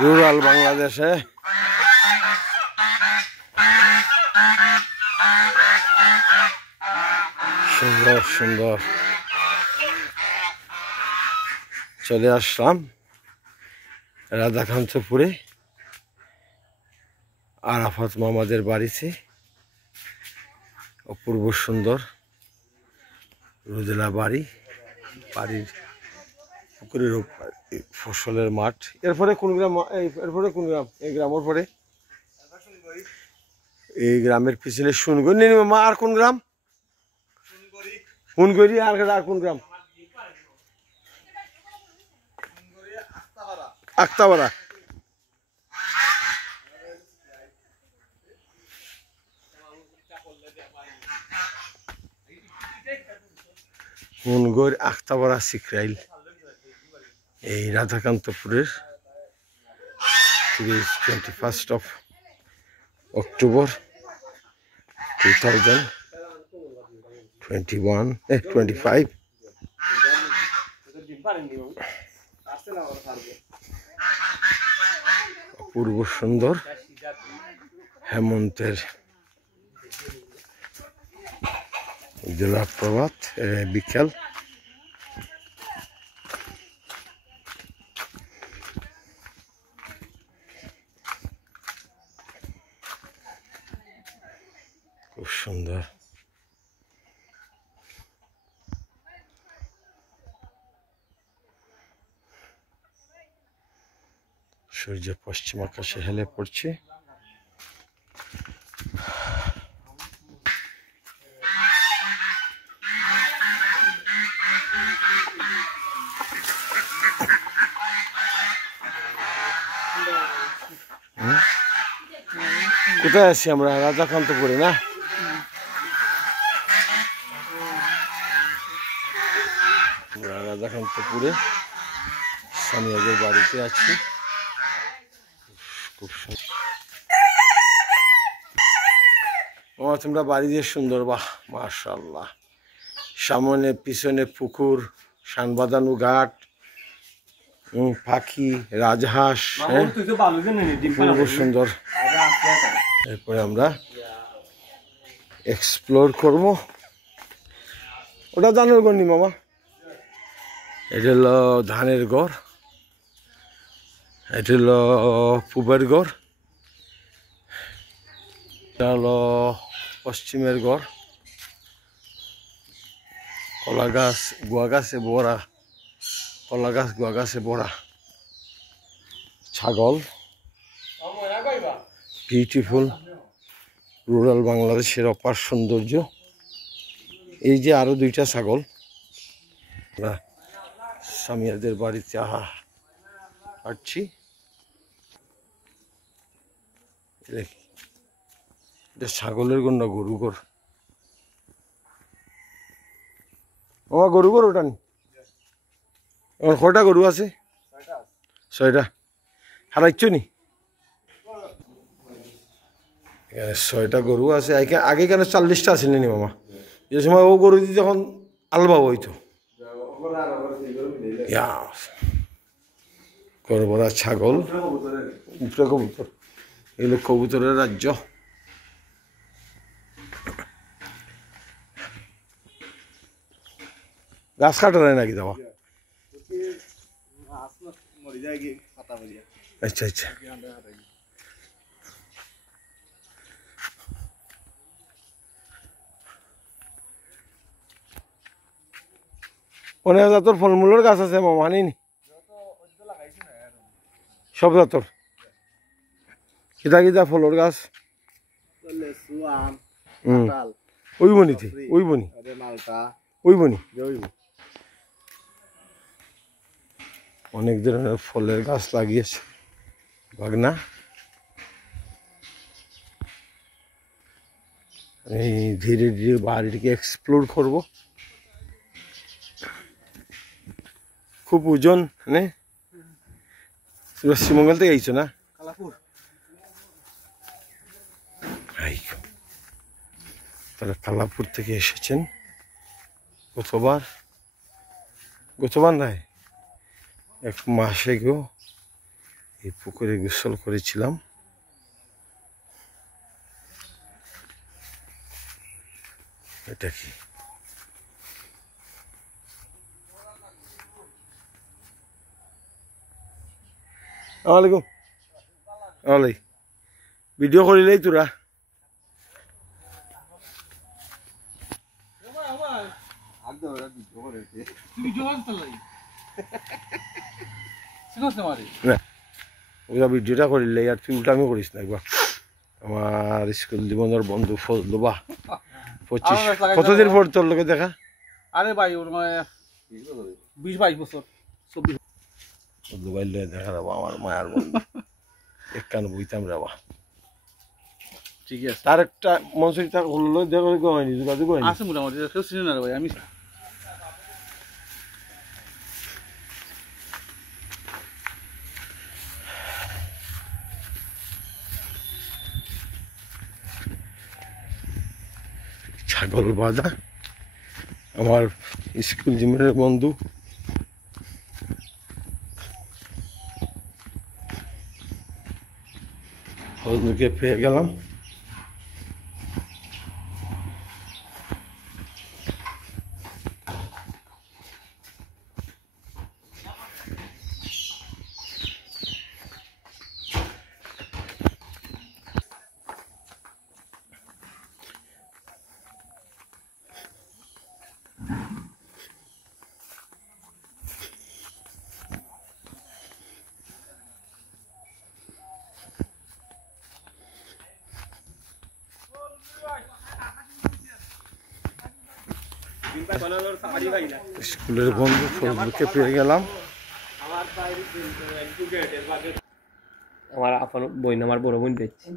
Rural বাংলাদেশে সুন্দর সুন্দর চলে আসলাম রাধাকান্তপুরে আরাফাত মামাদের বাড়িতে। অপূর্ব সুন্দর রোদেলা বাড়ি, বাড়ির পুকুরের ফসলের মাঠ। এরপরে কোন গ্রাম? এরপরে কোন গ্রাম? এই গ্রামের পরে এই গ্রামের পিছনে সুনগড়ি নেই মামা। আর কোন গ্রাম? হুনগড়ি। আর কোন গ্রাম? আক্তাপাড়া। হুনগড়, আক্তাপাড়া, সিকরাইল এই রাধাকান্তপুরের 21 অক্টোবর 2025। অপূর্ব সুন্দর হেমন্তের জলাপ্রপাত, বিকেল। খুব সুন্দর। সূর্য পশ্চিম আকাশে হেলে পড়ছে। কোথায় আছি আমরা? রাধাকান্তপুরে না? রাধাকান্তপুরে সামিয়াদের বাড়িতে আছি। খুব সুন্দর। তোমরা বাড়ি দিয়ে সুন্দর। বাহ, মাশাআল্লাহ। সামনে পিছনে পুকুর, শানবাঁধানো ঘাট, পাখি, রাজহাঁস, খুব সুন্দর। এরপরে আমরা এক্সপ্লোর করবো। ওটা ধানের গড় নি মামা? এটা হলো ধানের গড়, এটা হলো পূবের গড়, এটা হলো পশ্চিমের গড়। কলা গাছ, গুয়া গাছে ভরা, কলা গাছ, গুয়া গাছে ভরা। ছাগল, বিউটিফুল রুরাল বাংলাদেশের অপার সৌন্দর্য। এই যে আরো দুইটা ছাগল। আমরা সামিয়াদের বাড়িতে আসছি। এটা ছাগলের গড় না গরু গড়? ও গরু গড় ওটা নি? কয়টা গরু আছে? 6টা। হারাইছ নি? 6টা গরু আছে। আগে কেন 40টা আসেনি নি মামা? যে সময় ও গরু দিয়ে যখন আলবা হইতো। করবরা ছাগল, উপরে কবুতর। এগুলো কবুতরের রাজ্য। গাছ কাটা নাই নাকি দেওয়া? আচ্ছা আচ্ছা। অনেক জাতর ফলমূলের গাছ আছে মামা, আনিনি? সব জাতর? কিতা কিতা ফলের গাছ? ওইবনিতে? ওইবনি? ওইবনি? অনেক ধরনের ফলের গাছ লাগিয়েছে ভাগনা। এই ধীরে ধীরে বাড়িটিকে এক্সপ্লোর করব। খুব ওজন, মানে পশ্চিমবঙ্গ থেকে আইছো না? তারা কালাপুর থেকে এসেছেন। গতবার নাই, এক মাস আগেও এই পুকুরে গোসল করেছিলাম। এটা কি আসসালামাইকুম ওয়ালাই ভিডিও করিলেই তোরা ওরা ভিডিওটা করিলে আর তুই উল্টামি করিস না একবার। আমার স্কুল জীবনের বন্ধু ফজলু বা 25 কতদিন পর তোর লোকে দেখা? আরে ভাই ওর মানে 20-22 বছর 24 ফজলু ভাই দেখা যাবো আমার মায়ার বন্ধু এক কান বইতাম রে বা। ঠিক আছে তার একটা মনসুরি তার হলো দেখা হয়নি যোগাযোগ হয়নি আছে মোটামুটি কেউ চিনি না রে ভাই আমি ছাগল বাঁধা আমার স্কুল জীবনের বন্ধু ফজলুকে পেয়ে গেলাম। স্কুলের বন্ধু ফজলুকে পেয়ে গেলাম। আমার আপন বোন আমার বড় বোন দেখছি